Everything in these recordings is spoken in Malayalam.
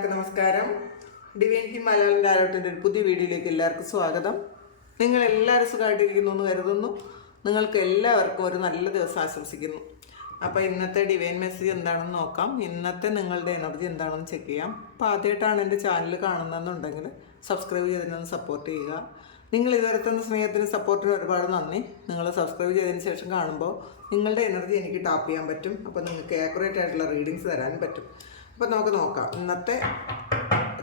നമസ്കാരം. ഡിവൈൻ ഹി മലയാളം ഡയലോട്ടിൻ്റെ ഒരു പുതിയ വീഡിയോയിലേക്ക് എല്ലാവർക്കും സ്വാഗതം. നിങ്ങളെല്ലാവരും സുഖമായിട്ടിരിക്കുന്നു എന്ന് കരുതുന്നു. നിങ്ങൾക്ക് എല്ലാവർക്കും ഒരു നല്ല ദിവസം ആശംസിക്കുന്നു. അപ്പോൾ ഇന്നത്തെ ഡിവൈൻ മെസ്സേജ് എന്താണെന്ന് നോക്കാം. ഇന്നത്തെ നിങ്ങളുടെ എനർജി എന്താണെന്ന് ചെക്ക് ചെയ്യാം. അപ്പോൾ ആദ്യമായിട്ടാണ് എൻ്റെ ചാനൽ കാണുന്നതെന്നുണ്ടെങ്കിൽ സബ്സ്ക്രൈബ് ചെയ്തതിനൊന്ന് സപ്പോർട്ട് ചെയ്യുക. നിങ്ങൾ ഇതുവരെ തന്ന സ്നേഹത്തിന് സപ്പോർട്ടിന് ഒരുപാട് നന്ദി. നിങ്ങൾ സബ്സ്ക്രൈബ് ചെയ്തതിന് ശേഷം കാണുമ്പോൾ നിങ്ങളുടെ എനർജി എനിക്ക് ടാപ്പ് ചെയ്യാൻ പറ്റും. അപ്പോൾ നിങ്ങൾക്ക് ആക്യുറേറ്റ് ആയിട്ടുള്ള റീഡിങ്സ് തരാനും പറ്റും. അപ്പോൾ നമുക്ക് നോക്കാം ഇന്നത്തെ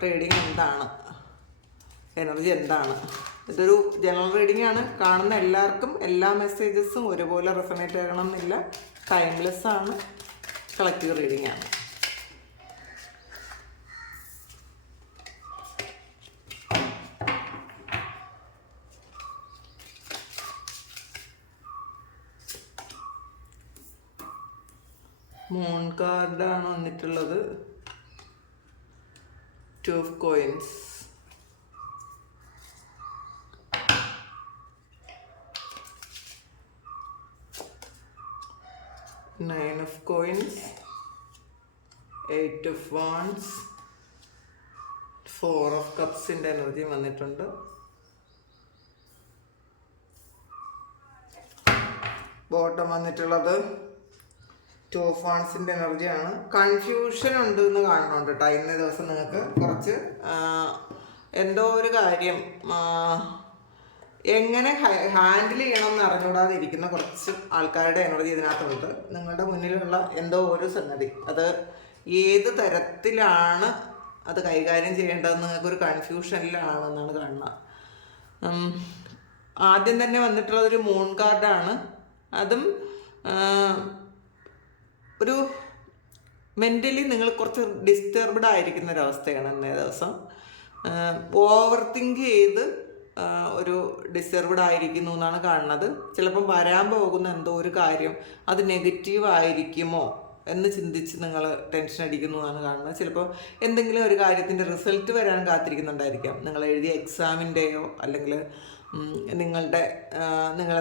റീഡിങ് എന്താണ്, എനർജി എന്താണ്. ഇതൊരു ജനറൽ റീഡിംഗ് ആണ്. കാണുന്ന എല്ലാവർക്കും എല്ലാ മെസ്സേജസും ഒരുപോലെ റെസണേറ്റ് ആകണമെന്നില്ല. ടൈംലെസ് ആണ്, കളക്റ്റീവ് റീഡിംഗ് ആണ്. മൂൺ കാർഡാണ് വന്നിട്ടുള്ളത്. 2 of coins, Nine of coins, 8 of wands, 4 of cups ൻ്റെ എനർജി വന്നിട്ടുണ്ട്. ബോട്ടം വന്നിട്ടുള്ളത് 2 of wands ൻ്റെ എനർജിയാണ്. കൺഫ്യൂഷൻ ഉണ്ട് എന്ന് കാണുന്നുണ്ട് കേട്ടോ. ഇന്നേ ദിവസം നിങ്ങൾക്ക് കുറച്ച് എന്തോ ഒരു കാര്യം എങ്ങനെ ഹാൻഡിൽ ചെയ്യണം എന്ന് അറിഞ്ഞൂടാതെ ഇരിക്കുന്ന കുറച്ച് ആൾക്കാരുടെ എനർജി ഇതിനകത്തുണ്ട്. നിങ്ങളുടെ മുന്നിലുള്ള എന്തോ ഒരു സംഗതി അത് ഏത് തരത്തിലാണ് അത് കൈകാര്യം ചെയ്യേണ്ടതെന്ന് നിങ്ങൾക്കൊരു കൺഫ്യൂഷനിലാണെന്നാണ് കാണുന്നത്. ആദ്യം തന്നെ വന്നിട്ടുള്ളതൊരു മൂൺ കാർഡാണ്. അതും ഒരു മെൻ്റലി നിങ്ങൾ കുറച്ച് ഡിസ്റ്റർബ്ഡ് ആയിരിക്കുന്ന ഒരവസ്ഥയാണ് ഇന്നേ ദിവസം. ഓവർ തിങ്ക് ചെയ്ത് ഒരു ഡിസ്റ്റർബ്ഡ് ആയിരിക്കുന്നു എന്നാണ് കാണുന്നത്. ചിലപ്പം വരാൻ പോകുന്ന എന്തോ ഒരു കാര്യം അത് നെഗറ്റീവ് ആയിരിക്കുമോ എന്ന് ചിന്തിച്ച് നിങ്ങൾ ടെൻഷൻ അടിക്കുന്നു എന്നാണ് കാണുന്നത്. ചിലപ്പോൾ എന്തെങ്കിലും ഒരു കാര്യത്തിൻ്റെ റിസൾട്ട് വരാൻ കാത്തിരിക്കുന്നുണ്ടായിരിക്കാം. നിങ്ങൾ എഴുതിയ എക്സാമിൻ്റെയോ അല്ലെങ്കിൽ നിങ്ങൾ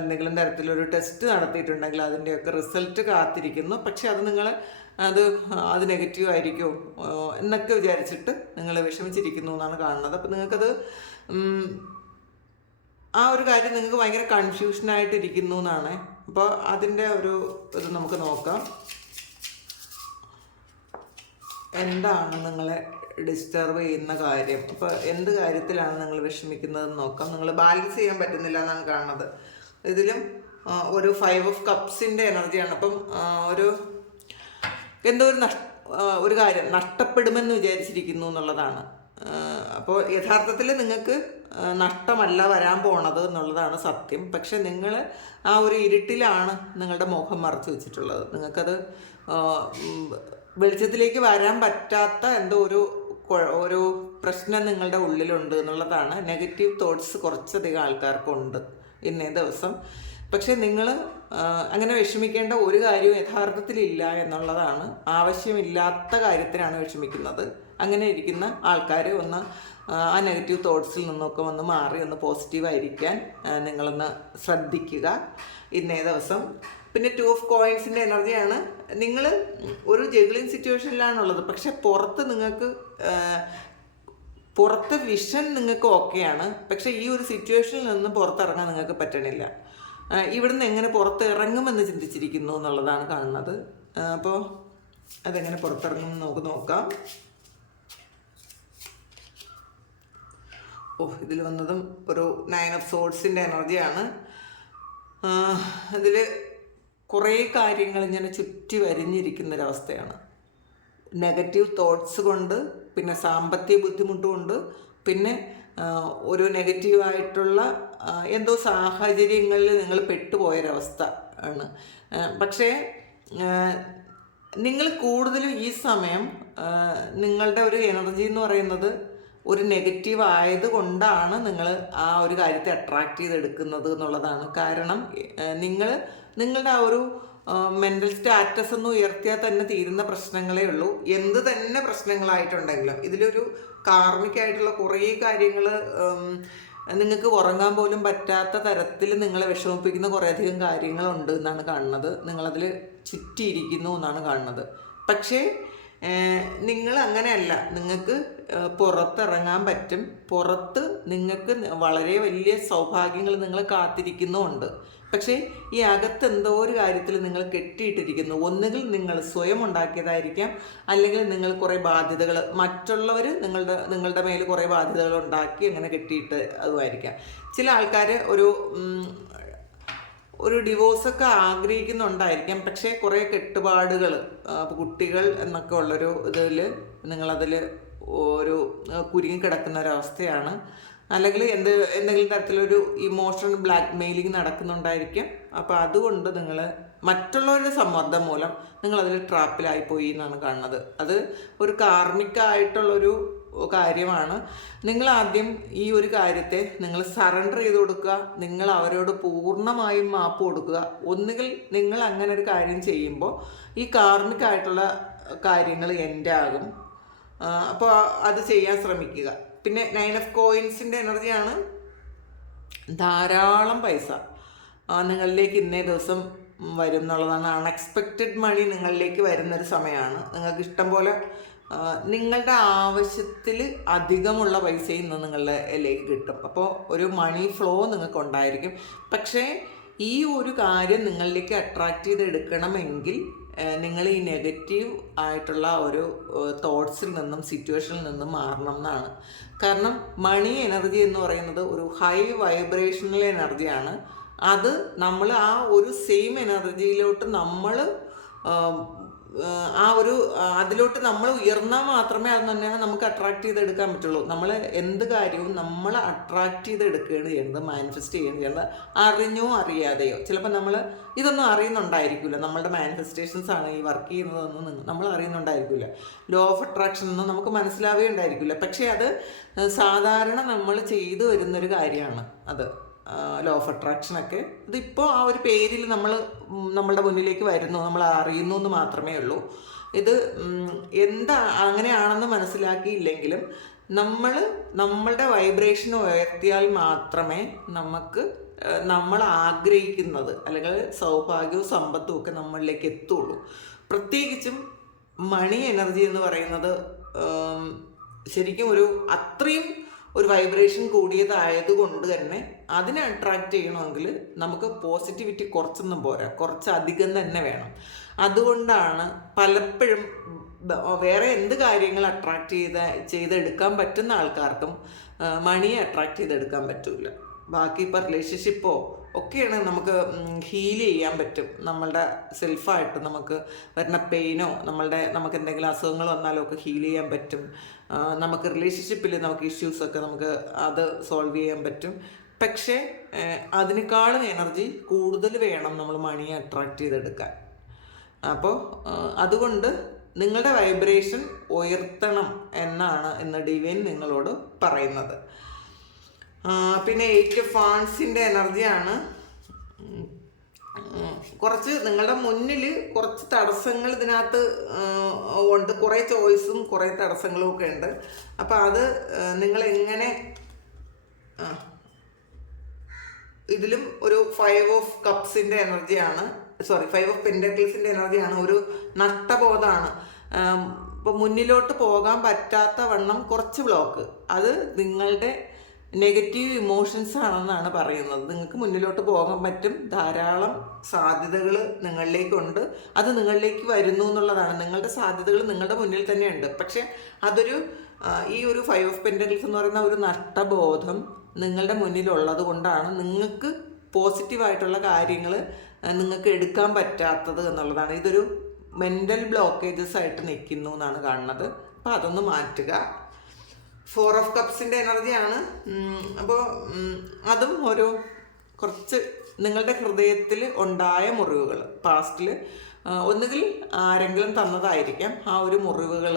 എന്തെങ്കിലും തരത്തിലൊരു ടെസ്റ്റ് നടത്തിയിട്ടുണ്ടെങ്കിൽ അതിൻ്റെയൊക്കെ റിസൾട്ട് കാത്തിരിക്കുന്നു. പക്ഷെ അത് നെഗറ്റീവ് ആയിരിക്കുമോ എന്നൊക്കെ വിചാരിച്ചിട്ട് നിങ്ങൾ വിഷമിച്ചിരിക്കുന്നു എന്നാണ് കാണുന്നത്. അപ്പം നിങ്ങൾക്കത് ആ ഒരു കാര്യം നിങ്ങൾക്ക് ഭയങ്കര കൺഫ്യൂഷനായിട്ടിരിക്കുന്നു എന്നാണ്. അപ്പോൾ അതിൻ്റെ ഒരു ഇത് നമുക്ക് നോക്കാം. എന്താണ് നിങ്ങളെ ഡിസ്റ്റർബ് ചെയ്യുന്ന കാര്യം? അപ്പോൾ എന്ത് കാര്യത്തിലാണ് നിങ്ങൾ വിഷമിക്കുന്നതെന്ന് നോക്കാം. നിങ്ങൾ ബാലൻസ് ചെയ്യാൻ പറ്റുന്നില്ല എന്നാണ് കാണുന്നത്. ഇതിലും ഒരു 5 of cups ൻ്റെ എനർജിയാണ്. അപ്പം എന്തോ ഒരു കാര്യം നഷ്ടപ്പെടുമെന്ന് വിചാരിച്ചിരിക്കുന്നു എന്നുള്ളതാണ്. അപ്പോൾ യഥാർത്ഥത്തിൽ നിങ്ങൾക്ക് നഷ്ടമല്ല വരാൻ പോണത് എന്നുള്ളതാണ് സത്യം. പക്ഷെ നിങ്ങൾ ആ ഒരു ഇരുട്ടിലാണ് നിങ്ങളുടെ മുഖം മറച്ചു വെച്ചിട്ടുള്ളത്. നിങ്ങൾക്കത് വെളിച്ചത്തിലേക്ക് വരാൻ പറ്റാത്ത എന്തോ ഒരു പ്രശ്നം നിങ്ങളുടെ ഉള്ളിലുണ്ട് എന്നുള്ളതാണ്. നെഗറ്റീവ് തോട്ട്സ് കുറച്ചധികം ആൾക്കാർക്കുണ്ട് ഇന്നേ ദിവസം. പക്ഷെ നിങ്ങൾ അങ്ങനെ വിഷമിക്കേണ്ട ഒരു കാര്യവും യഥാർത്ഥത്തിലില്ല എന്നുള്ളതാണ്. ആവശ്യമില്ലാത്ത കാര്യത്തിനാണ് വിഷമിക്കുന്നത്. അങ്ങനെ ഇരിക്കുന്ന ആൾക്കാർ ഒന്ന് ആ നെഗറ്റീവ് തോട്ട്സിൽ നിന്നൊക്കെ ഒന്ന് മാറി ഒന്ന് പോസിറ്റീവായിരിക്കാൻ നിങ്ങളൊന്ന് ശ്രദ്ധിക്കുക ഇന്നേ ദിവസം. പിന്നെ 2 of coins ൻ്റെ എനർജിയാണ്. നിങ്ങൾ ഒരു ജഗ്ലിംഗ് സിറ്റുവേഷനിലാണുള്ളത്. പക്ഷെ പുറത്ത് വിഷൻ നിങ്ങൾക്ക് ഓക്കെയാണ്. പക്ഷേ ഈ ഒരു സിറ്റുവേഷനിൽ നിന്ന് പുറത്തിറങ്ങാൻ നിങ്ങൾക്ക് പറ്റണില്ല. ഇവിടുന്ന് എങ്ങനെ പുറത്തിറങ്ങുമെന്ന് ചിന്തിച്ചിരിക്കുന്നു എന്നുള്ളതാണ് കാണുന്നത്. അപ്പോൾ അതെങ്ങനെ പുറത്തിറങ്ങുമെന്ന് നമുക്ക് നോക്കാം. ഇതിൽ വന്നതും ഒരു 9 of swords ൻ്റെ എനർജിയാണ്. ഇതിൽ കുറേ കാര്യങ്ങൾ ഇങ്ങനെ ചുറ്റി വരിഞ്ഞിരിക്കുന്നൊരവസ്ഥയാണ്. നെഗറ്റീവ് തോട്ട്സ് കൊണ്ട്, പിന്നെ സാമ്പത്തിക ബുദ്ധിമുട്ടുകൊണ്ട്, പിന്നെ ഒരു നെഗറ്റീവായിട്ടുള്ള എന്തോ സാഹചര്യങ്ങളിൽ നിങ്ങൾ പെട്ടുപോയൊരവസ്ഥ ആണ്. പക്ഷേ നിങ്ങൾ കൂടുതലും ഈ സമയം നിങ്ങളുടെ ഒരു എനർജി എന്ന് പറയുന്നത് ഒരു നെഗറ്റീവ് ആയതുകൊണ്ടാണ് നിങ്ങൾ ആ ഒരു കാര്യത്തെ അട്രാക്റ്റ് ചെയ്തെടുക്കുന്നത് എന്നുള്ളതാണ്. കാരണം നിങ്ങളുടെ ആ ഒരു മെൻ്റൽ സ്റ്റാറ്റസ് ഒന്ന് ഉയർത്തിയാൽ തന്നെ തീരുന്ന പ്രശ്നങ്ങളേ ഉള്ളൂ. എന്ത് തന്നെ പ്രശ്നങ്ങളായിട്ടുണ്ടെങ്കിലും ഇതിലൊരു കാർമികമായിട്ടുള്ള കുറേ കാര്യങ്ങൾ നിങ്ങൾക്ക് ഉറങ്ങാൻ പോലും പറ്റാത്ത തരത്തിൽ നിങ്ങളെ വിഷമിപ്പിക്കുന്ന കുറേയധികം കാര്യങ്ങളുണ്ട് എന്നാണ് കാണുന്നത്. നിങ്ങളതിൽ ചുറ്റിയിരിക്കുന്നു എന്നാണ് കാണുന്നത്. പക്ഷേ നിങ്ങൾ അങ്ങനെയല്ല, നിങ്ങൾക്ക് പുറത്തിറങ്ങാൻ പറ്റും. പുറത്ത് നിങ്ങൾക്ക് വളരെ വലിയ സൗഭാഗ്യങ്ങൾ നിങ്ങൾ കാത്തിരിക്കുന്നുമുണ്ട്. പക്ഷേ ഈ അകത്ത് എന്തോ ഒരു കാര്യത്തിൽ നിങ്ങൾ കെട്ടിയിട്ടിരിക്കുന്നു. ഒന്നുകിൽ നിങ്ങൾ സ്വയം ഉണ്ടാക്കിയതായിരിക്കാം, അല്ലെങ്കിൽ നിങ്ങൾ കുറേ ബാധ്യതകൾ, മറ്റുള്ളവർ നിങ്ങളുടെ മേൽ കുറേ ബാധ്യതകൾ ഉണ്ടാക്കി അങ്ങനെ കെട്ടിയിട്ട് അതുമായിരിക്കാം. ചില ആൾക്കാർ ഒരു ഡിവോഴ്സൊക്കെ ആഗ്രഹിക്കുന്നുണ്ടായിരിക്കാം. പക്ഷേ കുറേ കെട്ടുപാടുകൾ, കുട്ടികൾ എന്നൊക്കെ ഉള്ളൊരു ഇതിൽ നിങ്ങളതിൽ ഒരു കുരുങ്ങിക്കിടക്കുന്ന ഒരവസ്ഥയാണ്. അല്ലെങ്കിൽ എന്തെങ്കിലും തരത്തിലൊരു ഇമോഷണൽ ബ്ലാക്ക് മെയിലിംഗ് നടക്കുന്നുണ്ടായിരിക്കും. അപ്പോൾ അതുകൊണ്ട് നിങ്ങൾ മറ്റുള്ളവരുടെ സമ്മർദ്ദം മൂലം നിങ്ങളതിൽ ട്രാപ്പിലായിപ്പോയി എന്നാണ് കാണുന്നത്. അത് ഒരു കാർമികമായിട്ടുള്ളൊരു കാര്യമാണ്. നിങ്ങൾ ആദ്യം ഈ ഒരു കാര്യത്തെ നിങ്ങൾ സറണ്ടർ ചെയ്ത് കൊടുക്കുക. നിങ്ങൾ അവരോട് പൂർണ്ണമായും മാപ്പ് കൊടുക്കുക. ഒന്നുകിൽ നിങ്ങൾ അങ്ങനെ ഒരു കാര്യം ചെയ്യുമ്പോൾ ഈ കാർമികമായിട്ടുള്ള കാര്യങ്ങൾ എൻ്റെ ആകും. അപ്പോൾ അത് ചെയ്യാൻ ശ്രമിക്കുക. പിന്നെ 9 ഓഫ് കോയിൻസിൻ്റെ എനർജിയാണ്. ധാരാളം പൈസ നിങ്ങളിലേക്ക് ഇന്നേ ദിവസം വരും എന്നുള്ളതാണ്. അൺഎക്സ്പെക്റ്റഡ് മണി നിങ്ങളിലേക്ക് വരുന്നൊരു സമയമാണ്. നിങ്ങൾക്ക് ഇഷ്ടം പോലെ നിങ്ങളുടെ ആവശ്യത്തിൽ അധികമുള്ള പൈസയും ഇന്ന് നിങ്ങളുടെ ഇതിലേക്ക് കിട്ടും. അപ്പോൾ ഒരു മണി ഫ്ലോ നിങ്ങൾക്ക് ഉണ്ടായിരിക്കും. പക്ഷേ ഈ ഒരു കാര്യം നിങ്ങളിലേക്ക് അട്രാക്റ്റ് ചെയ്തെടുക്കണമെങ്കിൽ നിങ്ങൾ ഈ നെഗറ്റീവ് ആയിട്ടുള്ള ഒരു തോട്ട്സിൽ നിന്നും സിറ്റുവേഷനിൽ നിന്നും മാറണം എന്നാണ്. കാരണം മണി എനർജി എന്ന് പറയുന്നത് ഒരു ഹൈ വൈബ്രേഷണൽ എനർജിയാണ്. അത് നമ്മൾ ആ ഒരു സെയിം എനർജിയിലോട്ട് നമ്മൾ അതിലോട്ട് നമ്മൾ ഉയർന്നാൽ മാത്രമേ അത് തന്നെ നമുക്ക് അട്രാക്ട് ചെയ്തെടുക്കാൻ പറ്റുള്ളൂ. നമ്മൾ എന്ത് കാര്യവും നമ്മൾ അട്രാക്ട് ചെയ്തെടുക്കുകയാണ് ചെയ്യുന്നത്, മാനിഫെസ്റ്റ് ചെയ്യുകയാണ് ചെയ്യുന്നത്, അറിഞ്ഞോ അറിയാതെയോ. ചിലപ്പോൾ നമ്മൾ ഇതൊന്നും അറിയുന്നുണ്ടായിരിക്കില്ല, നമ്മളുടെ മാനിഫെസ്റ്റേഷൻസ് ആണ് ഈ വർക്ക് ചെയ്യുന്നതെന്ന് നമ്മൾ അറിയുന്നുണ്ടായിരിക്കില്ല. ലോ ഓഫ് അട്രാക്ഷൻ ഒന്നും നമുക്ക് മനസ്സിലാവുകയും ഉണ്ടായിരിക്കില്ല. പക്ഷേ അത് സാധാരണ നമ്മൾ ചെയ്തു വരുന്നൊരു കാര്യമാണ്. അത് ലോ ഓഫ് അട്രാക്ഷനൊക്കെ ഇതിപ്പോൾ ആ ഒരു പേരിൽ നമ്മളുടെ മുന്നിലേക്ക് വരുന്നു, നമ്മൾ അറിയുന്നു എന്ന് മാത്രമേ ഉള്ളൂ. ഇത് അങ്ങനെയാണെന്ന് മനസ്സിലാക്കിയില്ലെങ്കിലും നമ്മളുടെ വൈബ്രേഷൻ ഉയർത്തിയാൽ മാത്രമേ നമ്മൾ ആഗ്രഹിക്കുന്നത് അല്ലെങ്കിൽ സൗഭാഗ്യവും സമ്പത്തും ഒക്കെ നമ്മളിലേക്ക് എത്തുള്ളൂ. പ്രത്യേകിച്ചും മണി എനർജി എന്ന് പറയുന്നത് ശരിക്കും അത്രയും ഒരു വൈബ്രേഷൻ കൂടിയതായതുകൊണ്ട് തന്നെ അതിനെ അട്രാക്റ്റ് ചെയ്യണമെങ്കിൽ നമുക്ക് പോസിറ്റിവിറ്റി കുറച്ചൊന്നും പോരാ, കുറച്ചധികം തന്നെ വേണം. അതുകൊണ്ടാണ് പലപ്പോഴും വേറെ എന്ത് കാര്യങ്ങൾ അട്രാക്റ്റ് ചെയ്തെടുക്കാൻ പറ്റുന്ന ആൾക്കാർക്കും മണിയെ അട്രാക്റ്റ് ചെയ്തെടുക്കാൻ പറ്റില്ല. ബാക്കി ഇപ്പോൾ റിലേഷൻഷിപ്പോ ഒക്കെയാണ് നമുക്ക് ഹീൽ ചെയ്യാൻ പറ്റും. നമ്മളുടെ സെൽഫായിട്ട് നമുക്ക് വരുന്ന പെയിനോ നമുക്ക് എന്തെങ്കിലും അസുഖങ്ങൾ വന്നാലോ ഒക്കെ ഹീൽ ചെയ്യാൻ പറ്റും. നമുക്ക് റിലേഷൻഷിപ്പിൽ നമുക്ക് ഇഷ്യൂസൊക്കെ നമുക്ക് അത് സോൾവ് ചെയ്യാൻ പറ്റും. പക്ഷേ അതിനേക്കാളും എനർജി കൂടുതൽ വേണം നമ്മൾ മണിയെ അട്രാക്റ്റ് ചെയ്തെടുക്കാൻ. അപ്പോൾ അതുകൊണ്ട് നിങ്ങളുടെ വൈബ്രേഷൻ ഉയർത്തണം എന്നാണ് ഇന്ന് ഡിവൈൻ നിങ്ങളോട് പറയുന്നത്. പിന്നെ 8 ഓഫ് വാൻഡ്സിൻ്റെ എനർജിയാണ്. കുറച്ച് നിങ്ങളുടെ മുന്നിൽ കുറച്ച് തടസ്സങ്ങൾ ഇതിനകത്ത് ഉണ്ട്, കുറേ ചോയ്സും കുറേ തടസ്സങ്ങളും ഒക്കെ ഉണ്ട്. അപ്പം അത് നിങ്ങളെങ്ങനെ ഇതിലും ഒരു 5 ഓഫ് കപ്സിൻ്റെ എനർജിയാണ്, 5 ഓഫ് പെൻറ്റക്കിൾസിൻ്റെ എനർജിയാണ്. ഒരു നഷ്ടബോധമാണ്. ഇപ്പോൾ മുന്നിലോട്ട് പോകാൻ പറ്റാത്ത വണ്ണം കുറച്ച് ബ്ലോക്ക്, അത് നിങ്ങളുടെ നെഗറ്റീവ് ഇമോഷൻസ് ആണെന്നാണ് പറയുന്നത്. നിങ്ങൾക്ക് മുന്നിലോട്ട് പോകാൻ പറ്റും, ധാരാളം സാധ്യതകൾ നിങ്ങളിലേക്കുണ്ട്, അത് നിങ്ങളിലേക്ക് വരുന്നു എന്നുള്ളതാണ്. നിങ്ങളുടെ സാധ്യതകൾ നിങ്ങളുടെ മുന്നിൽ തന്നെയുണ്ട്. പക്ഷെ ഈ ഒരു 5 ഓഫ് പെൻറ്റക്കിൾസ് എന്ന് പറയുന്ന ഒരു നഷ്ടബോധം നിങ്ങളുടെ മുന്നിലുള്ളത് കൊണ്ടാണ് നിങ്ങൾക്ക് പോസിറ്റീവായിട്ടുള്ള കാര്യങ്ങൾ നിങ്ങൾക്ക് എടുക്കാൻ പറ്റാത്തത് എന്നുള്ളതാണ്. ഇതൊരു മെൻ്റൽ ബ്ലോക്കേജസ് ആയിട്ട് നിൽക്കുന്നു എന്നാണ് കാണുന്നത്. അപ്പോൾ അതൊന്ന് മാറ്റുക. 4 ഓഫ് കപ്സിൻ്റെ എനർജിയാണ്. അപ്പോൾ അതും കുറച്ച് നിങ്ങളുടെ ഹൃദയത്തിൽ ഉണ്ടായ മുറിവുകൾ പാസ്റ്റിൽ ഒന്നുകിൽ ആരെങ്കിലും തന്നതായിരിക്കാം. ആ ഒരു മുറിവുകൾ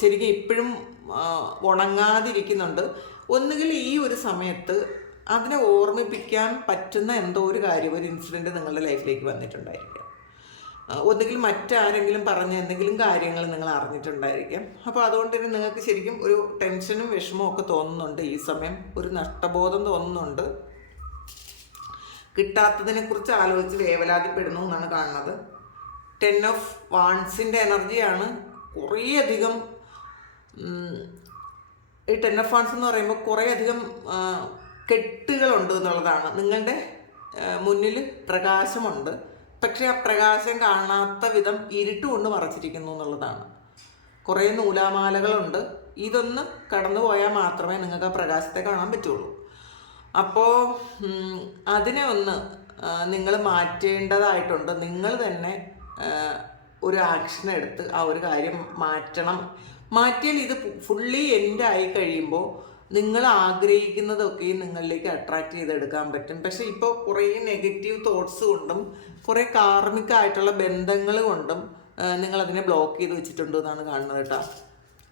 ശരിക്കും ഇപ്പോഴും ഉണങ്ങാതിരിക്കുന്നുണ്ട്. ഒന്നുകിൽ ഈ ഒരു സമയത്ത് അതിനെ ഓർമ്മിപ്പിക്കാൻ പറ്റുന്ന എന്തോ ഒരു കാര്യം, ഒരു ഇൻസിഡൻറ്റ് നിങ്ങളുടെ ലൈഫിലേക്ക് വന്നിട്ടുണ്ടായിരിക്കാം. ഒന്നുകിൽ മറ്റാരെങ്കിലും പറഞ്ഞ എന്തെങ്കിലും കാര്യങ്ങൾ നിങ്ങൾ അറിഞ്ഞിട്ടുണ്ടായിരിക്കാം. അപ്പോൾ അതുകൊണ്ട് തന്നെ നിങ്ങൾക്ക് ശരിക്കും ഒരു ടെൻഷനും വിഷമവും ഒക്കെ തോന്നുന്നുണ്ട്. ഈ സമയം ഒരു നഷ്ടബോധം തോന്നുന്നുണ്ട്. കിട്ടാത്തതിനെക്കുറിച്ച് ആലോചിച്ച് വേവലാതിപ്പെടുന്നു എന്നാണ് കാണുന്നത്. 10 ഓഫ് വാൺസിൻ്റെ എനർജിയാണ്. കുറേയധികം ഈ 10 ഓഫ് വാൺസ് എന്ന് പറയുമ്പോൾ കുറേയധികം കെട്ടുകളുണ്ട് എന്നുള്ളതാണ്. നിങ്ങളുടെ മുന്നിൽ പ്രകാശമുണ്ട്, പക്ഷെ ആ പ്രകാശം കാണാത്ത വിധം ഇരുട്ട് കൊണ്ട് മറച്ചിരിക്കുന്നു എന്നുള്ളതാണ്. കുറേ നൂലാമാലകളുണ്ട്. ഇതൊന്ന് കടന്നു പോയാൽ മാത്രമേ നിങ്ങൾക്ക് ആ പ്രകാശത്തെ കാണാൻ പറ്റുള്ളൂ. അപ്പോൾ അതിനെ ഒന്ന് നിങ്ങൾ മാറ്റേണ്ടതായിട്ടുണ്ട്. നിങ്ങൾ തന്നെ ഒരു ആക്ഷൻ എടുത്ത് ആ ഒരു കാര്യം മാറ്റണം. മാറ്റിയാൽ ഇത് ഫുള്ളി എൻഡ് ആയി കഴിയുമ്പോൾ നിങ്ങൾ ആഗ്രഹിക്കുന്നതൊക്കെ നിങ്ങളിലേക്ക് അട്രാക്റ്റ് ചെയ്തെടുക്കാൻ പറ്റും. പക്ഷെ ഇപ്പോൾ കുറേ നെഗറ്റീവ് തോട്ട്സ് കൊണ്ടും കുറേ കാർമികമായിട്ടുള്ള ബന്ധങ്ങൾ കൊണ്ടും നിങ്ങളതിനെ ബ്ലോക്ക് ചെയ്ത് വെച്ചിട്ടുണ്ട് എന്നാണ് കാണുന്നത് കേട്ടോ.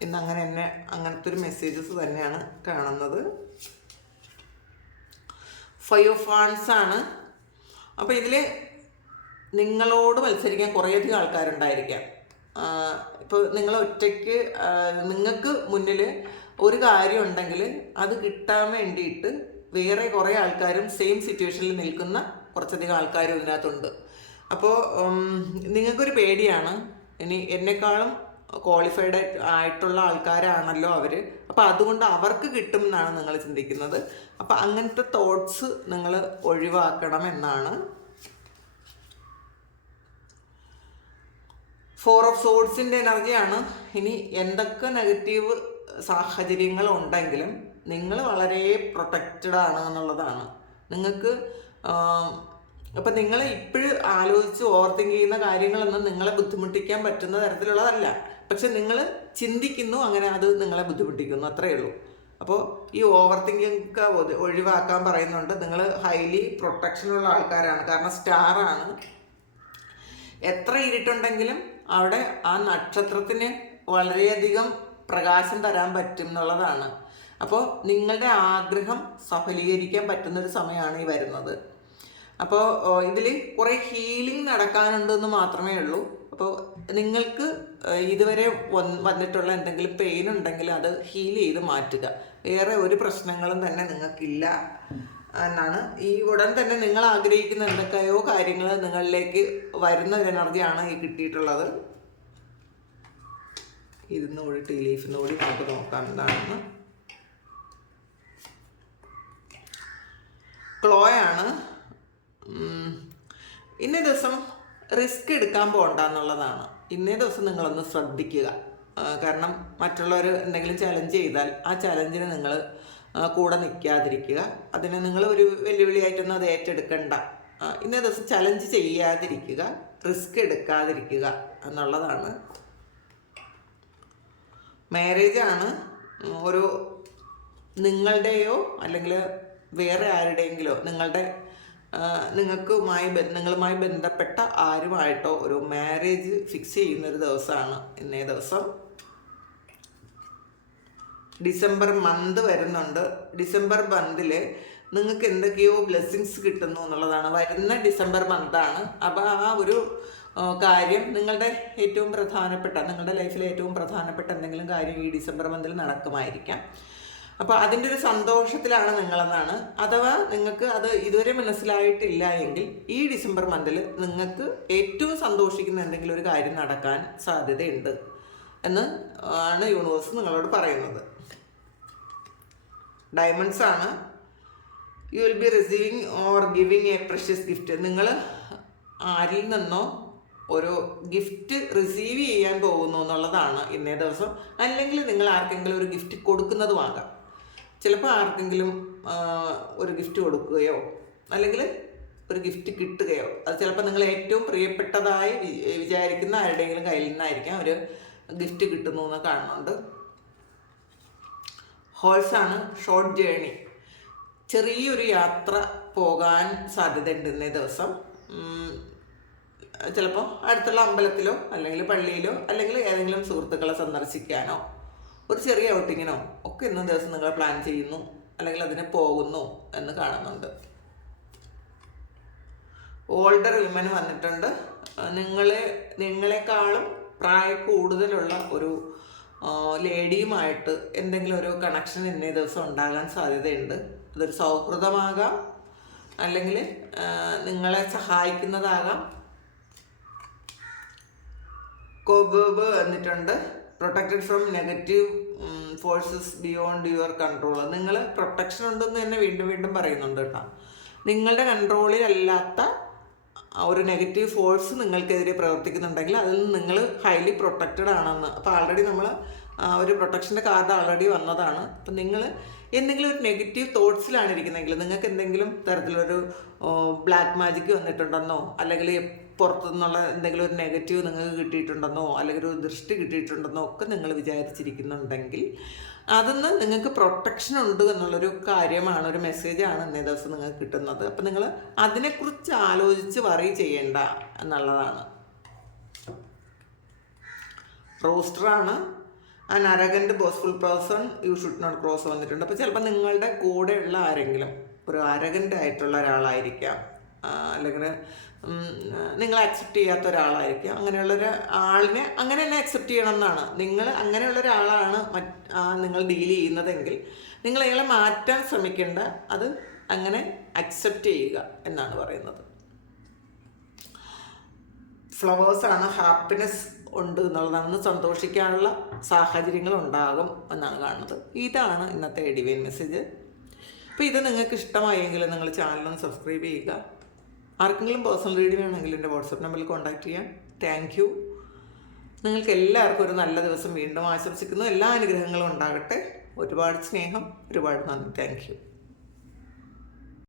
ഇന്ന് അങ്ങനത്തെ ഒരു മെസ്സേജസ് തന്നെയാണ് കാണുന്നത്. 5 ഓഫ് വാൺസ് ആണ്. അപ്പോൾ ഇതിൽ നിങ്ങളോട് മത്സരിക്കാൻ കുറേയധികം ആൾക്കാരുണ്ടായിരിക്കാം. ഇപ്പോൾ നിങ്ങൾ ഒറ്റയ്ക്ക് നിങ്ങൾക്ക് മുന്നിൽ ഒരു കാര്യം ഉണ്ടെങ്കിൽ അത് കിട്ടാൻ വേണ്ടിയിട്ട് വേറെ കുറേ ആൾക്കാരും സെയിം സിറ്റുവേഷനിൽ നിൽക്കുന്ന കുറച്ചധികം ആൾക്കാരും ഇതിനകത്തുണ്ട്. അപ്പോൾ നിങ്ങൾക്കൊരു പേടിയാണ്, ഇനി എന്നെക്കാളും ക്വാളിഫൈഡ് ആയിട്ടുള്ള ആൾക്കാരാണല്ലോ അവർ, അപ്പോൾ അതുകൊണ്ട് അവർക്ക് കിട്ടും എന്നാണ് നിങ്ങൾ ചിന്തിക്കുന്നത്. അപ്പോൾ അങ്ങനത്തെ തോട്ട്സ് നിങ്ങൾ ഒഴിവാക്കണം എന്നാണ്. 4 ഓഫ് സോഡ്സിൻ്റെ എനർജിയാണ്. ഇനി എന്തൊക്കെ നെഗറ്റീവ് സാഹചര്യങ്ങൾ ഉണ്ടെങ്കിലും നിങ്ങൾ വളരെ പ്രൊട്ടക്റ്റഡ് ആണ് എന്നുള്ളതാണ്. നിങ്ങൾക്ക് അപ്പം നിങ്ങൾ ഇപ്പോഴും ആലോചിച്ച് ഓവർ തിങ്ക് ചെയ്യുന്ന കാര്യങ്ങളൊന്നും നിങ്ങളെ ബുദ്ധിമുട്ടിക്കാൻ പറ്റുന്ന തരത്തിലുള്ളതല്ല. പക്ഷെ നിങ്ങൾ ചിന്തിക്കുന്നു, അങ്ങനെ അത് നിങ്ങളെ ബുദ്ധിമുട്ടിക്കുന്നു, അത്രയേ ഉള്ളൂ. അപ്പോൾ ഈ ഓവർ തിങ്കിങ് ഒക്കെ ഒഴിവാക്കാൻ പറയുന്നുണ്ട്. നിങ്ങൾ ഹൈലി പ്രൊട്ടക്ഷനുള്ള ആൾക്കാരാണ്. കാരണം സ്റ്റാറാണ്. എത്ര ഇരുട്ടുണ്ടെങ്കിലും അവിടെ ആ നക്ഷത്രത്തിന് വളരെയധികം പ്രകാശം തരാൻ പറ്റും എന്നുള്ളതാണ്. അപ്പോൾ നിങ്ങളുടെ ആഗ്രഹം സഫലീകരിക്കാൻ പറ്റുന്നൊരു സമയമാണ് ഈ വരുന്നത്. അപ്പോൾ ഇതിൽ കുറേ ഹീലിംഗ് നടക്കാനുണ്ടെന്ന് മാത്രമേ ഉള്ളൂ. അപ്പോൾ നിങ്ങൾക്ക് ഇതുവരെ വന്നിട്ടുള്ള എന്തെങ്കിലും പെയിൻ ഉണ്ടെങ്കിൽ അത് ഹീൽ ചെയ്ത് മാറ്റുക. വേറെ ഒരു പ്രശ്നങ്ങളും തന്നെ നിങ്ങൾക്കില്ല എന്നാണ്. ഈ ഉടൻ തന്നെ നിങ്ങൾ ആഗ്രഹിക്കുന്ന എന്തൊക്കെയോ കാര്യങ്ങൾ നിങ്ങളിലേക്ക് വരുന്ന ഒരു എനർജിയാണ് ഈ കിട്ടിയിട്ടുള്ളത്. ഇരുന്നൂടി ടീ ലീഫിനോടി നമുക്ക് നോക്കാം എന്താണെന്ന്. ക്ലോയാണ്. ഇന്നേ ദിവസം റിസ്ക് എടുക്കാൻ പോകണ്ട എന്നുള്ളതാണ്. ഇന്നേ ദിവസം നിങ്ങളൊന്ന് ശ്രദ്ധിക്കുക. കാരണം മറ്റുള്ളവർ എന്തെങ്കിലും ചലഞ്ച് ചെയ്താൽ ആ ചലഞ്ചിന് നിങ്ങൾ കൂടെ നിൽക്കാതിരിക്കുക. അതിനെ നിങ്ങൾ ഒരു വെല്ലുവിളിയായിട്ടൊന്നും അത് ഏറ്റെടുക്കണ്ട. ഇന്നേ ദിവസം ചലഞ്ച് ചെയ്യാതിരിക്കുക, റിസ്ക് എടുക്കാതിരിക്കുക എന്നുള്ളതാണ്. മാരേജാണ്. ഒരു നിങ്ങളുടെയോ അല്ലെങ്കിൽ വേറെ ആരുടെയെങ്കിലോ നിങ്ങളുമായി ബന്ധപ്പെട്ട ആരുമായിട്ടോ ഒരു മാരേജ് ഫിക്സ് ചെയ്യുന്നൊരു ദിവസമാണ് ഇന്നേ ദിവസം. ഡിസംബർ മന്ത് വരുന്നുണ്ട്. ഡിസംബർ മന്തിൽ നിങ്ങൾക്ക് എന്തൊക്കെയോ ബ്ലെസ്സിങ്സ് കിട്ടുന്നു എന്നുള്ളതാണ്. വരുന്ന ഡിസംബർ മന്താണ്. അപ്പോൾ ആ ഒരു കാര്യം നിങ്ങളുടെ ലൈഫിലെ ഏറ്റവും പ്രധാനപ്പെട്ട എന്തെങ്കിലും കാര്യം ഈ ഡിസംബർ മന്തിൽ നടക്കുമായിരിക്കാം. അപ്പോൾ അതിൻ്റെ ഒരു സന്തോഷത്തിലാണ് നിങ്ങളെന്നാണ്. അഥവാ നിങ്ങൾക്ക് അത് ഇതുവരെ മനസ്സിലായിട്ടില്ല എങ്കിൽ ഈ ഡിസംബർ മന്തിൽ നിങ്ങൾക്ക് ഏറ്റവും സന്തോഷിക്കുന്ന എന്തെങ്കിലും ഒരു കാര്യം നടക്കാൻ സാധ്യതയുണ്ട് എന്ന് ആണ് യൂണിവേഴ്സ് നിങ്ങളോട് പറയുന്നത്. ഡയമണ്ട്സ് ആണ്. You will be receiving or giving A precious gift. നിങ്ങൾ ആരിൽ നിന്നോ ഒരു ഗിഫ്റ്റ് റിസീവ് ചെയ്യാൻ പോകുന്നു എന്നുള്ളതാണ് ഇന്നേ ദിവസം. അല്ലെങ്കിൽ നിങ്ങൾ ആർക്കെങ്കിലും ഒരു ഗിഫ്റ്റ് കൊടുക്കുന്നതുമാകാം. ചിലപ്പോൾ ആർക്കെങ്കിലും ഒരു ഗിഫ്റ്റ് കൊടുക്കുകയോ അല്ലെങ്കിൽ ഒരു ഗിഫ്റ്റ് കിട്ടുകയോ, അത് ചിലപ്പോൾ നിങ്ങൾ ഏറ്റവും പ്രിയപ്പെട്ടതായി വിചാരിക്കുന്ന ആരുടെയെങ്കിലും കയ്യിൽ നിന്നായിരിക്കാം ഒരു ഗിഫ്റ്റ് കിട്ടുന്നു എന്ന് കാണുന്നുണ്ട്. ഹോഴ്സാണ്. Short journey. ചെറിയൊരു യാത്ര പോകാൻ സാധ്യതയുണ്ട് ഇന്നേ ദിവസം. ചിലപ്പോൾ അടുത്തുള്ള അമ്പലത്തിലോ അല്ലെങ്കിൽ പള്ളിയിലോ അല്ലെങ്കിൽ ഏതെങ്കിലും സുഹൃത്തുക്കളെ സന്ദർശിക്കാനോ ഒരു ചെറിയ ഔട്ടിങ്ങിനോ ഒക്കെ ഇന്നേ ദിവസം നിങ്ങൾ പ്ലാൻ ചെയ്യുന്നു അല്ലെങ്കിൽ അതിന് പോകുന്നു എന്ന് കാണുന്നുണ്ട്. ഓൾഡർ വിമൻ വന്നിട്ടുണ്ട്. നിങ്ങളെക്കാളും പ്രായ കൂടുതലുള്ള ഒരു ലേഡിയുമായിട്ട് എന്തെങ്കിലും ഒരു കണക്ഷൻ ഇന്നേ ദിവസം ഉണ്ടാകാൻ സാധ്യതയുണ്ട്. അതൊരു സൗഹൃദമാകാം അല്ലെങ്കിൽ നിങ്ങളെ സഹായിക്കുന്നതാകാം. കോബേബ് വന്നിട്ടുണ്ട്. Protected from negative forces beyond your control. നിങ്ങൾ പ്രൊട്ടക്ഷൻ ഉണ്ടെന്ന് തന്നെ വീണ്ടും വീണ്ടും പറയുന്നുണ്ട് കേട്ടോ. നിങ്ങളുടെ കൺട്രോളിൽ അല്ലാത്ത ഒരു നെഗറ്റീവ് ഫോഴ്സ് നിങ്ങൾക്കെതിരെ പ്രവർത്തിക്കുന്നുണ്ടെങ്കിൽ അതിൽ നിന്ന് നിങ്ങൾ ഹൈലി പ്രൊട്ടക്റ്റഡ് ആണെന്ന്. അപ്പോൾ ആൾറെഡി നമ്മൾ ഒരു പ്രൊട്ടക്ഷൻ്റെ കാർഡ് ഓൾറെഡി വന്നതാണ്. അപ്പം നിങ്ങൾ എന്തെങ്കിലും ഒരു നെഗറ്റീവ് തോട്ട്സിലാണ് ഇരിക്കുന്നതെങ്കിൽ, നിങ്ങൾക്ക് എന്തെങ്കിലും തരത്തിലൊരു ബ്ലാക്ക് മാജിക് വന്നിട്ടുണ്ടെന്നോ, അല്ലെങ്കിൽ പുറത്തു നിന്നുള്ള എന്തെങ്കിലും ഒരു നെഗറ്റീവ് നിങ്ങൾക്ക് കിട്ടിയിട്ടുണ്ടെന്നോ, അല്ലെങ്കിൽ ഒരു ദൃഷ്ടി കിട്ടിയിട്ടുണ്ടെന്നോ ഒക്കെ നിങ്ങൾ വിചാരിച്ചിരിക്കുന്നുണ്ടെങ്കിൽ അതിന്ന് നിങ്ങൾക്ക് പ്രൊട്ടക്ഷൻ ഉണ്ട് എന്നുള്ളൊരു കാര്യമാണ്, ഒരു മെസ്സേജാണ് ഇന്നേ ദിവസം നിങ്ങൾക്ക് കിട്ടുന്നത്. അപ്പം നിങ്ങൾ അതിനെക്കുറിച്ച് ആലോചിച്ച് വറി ചെയ്യേണ്ട എന്നുള്ളതാണ്. റോസ്റ്ററാണ്. An arrogant boastful person you should not cross വന്നിട്ടുണ്ട്. അപ്പോൾ ചിലപ്പോൾ നിങ്ങളുടെ കൂടെയുള്ള ആരെങ്കിലും ഒരു അരഗൻ്റ് ആയിട്ടുള്ള ഒരാളായിരിക്കാം, അല്ലെങ്കിൽ നിങ്ങൾ അക്സെപ്റ്റ് ചെയ്യാത്ത ഒരാളായിരിക്കാം. അങ്ങനെയുള്ളൊരു ആളിനെ അങ്ങനെ തന്നെ അക്സെപ്റ്റ് ചെയ്യണം എന്നാണ്. നിങ്ങൾ അങ്ങനെയുള്ള ഒരാളാണ് നിങ്ങൾ ഡീൽ ചെയ്യുന്നതെങ്കിൽ നിങ്ങൾ അയാളെ മാറ്റാൻ ശ്രമിക്കേണ്ട, അത് അങ്ങനെ അക്സെപ്റ്റ് ചെയ്യുക എന്നാണ് പറയുന്നത്. ഫ്ലവേഴ്സാണ്. ഹാപ്പിനെസ് ഉണ്ട് എന്നുള്ളതാണ്. സന്തോഷിക്കാനുള്ള സാഹചര്യങ്ങൾ ഉണ്ടാകും എന്നാണ് കാണുന്നത്. ഇതാണ് ഇന്നത്തെ ഡിവൈൻ മെസ്സേജ്. അപ്പോൾ ഇത് നിങ്ങൾക്ക് ഇഷ്ടമായെങ്കിൽ നിങ്ങൾ ചാനലൊന്ന് സബ്സ്ക്രൈബ് ചെയ്യുക. ആർക്കെങ്കിലും പേഴ്സണൽ റീഡിംഗ് വേണമെങ്കിൽ എൻ്റെ വാട്സപ്പ് നമ്പറിൽ കോൺടാക്റ്റ് ചെയ്യാം. Thank you. നിങ്ങൾക്ക് എല്ലാവർക്കും ഒരു നല്ല ദിവസം വീണ്ടും ആശംസിക്കുന്നു. എല്ലാ അനുഗ്രഹങ്ങളും ഉണ്ടാകട്ടെ. ഒരുപാട് സ്നേഹം, ഒരുപാട് നന്ദി. Thank you.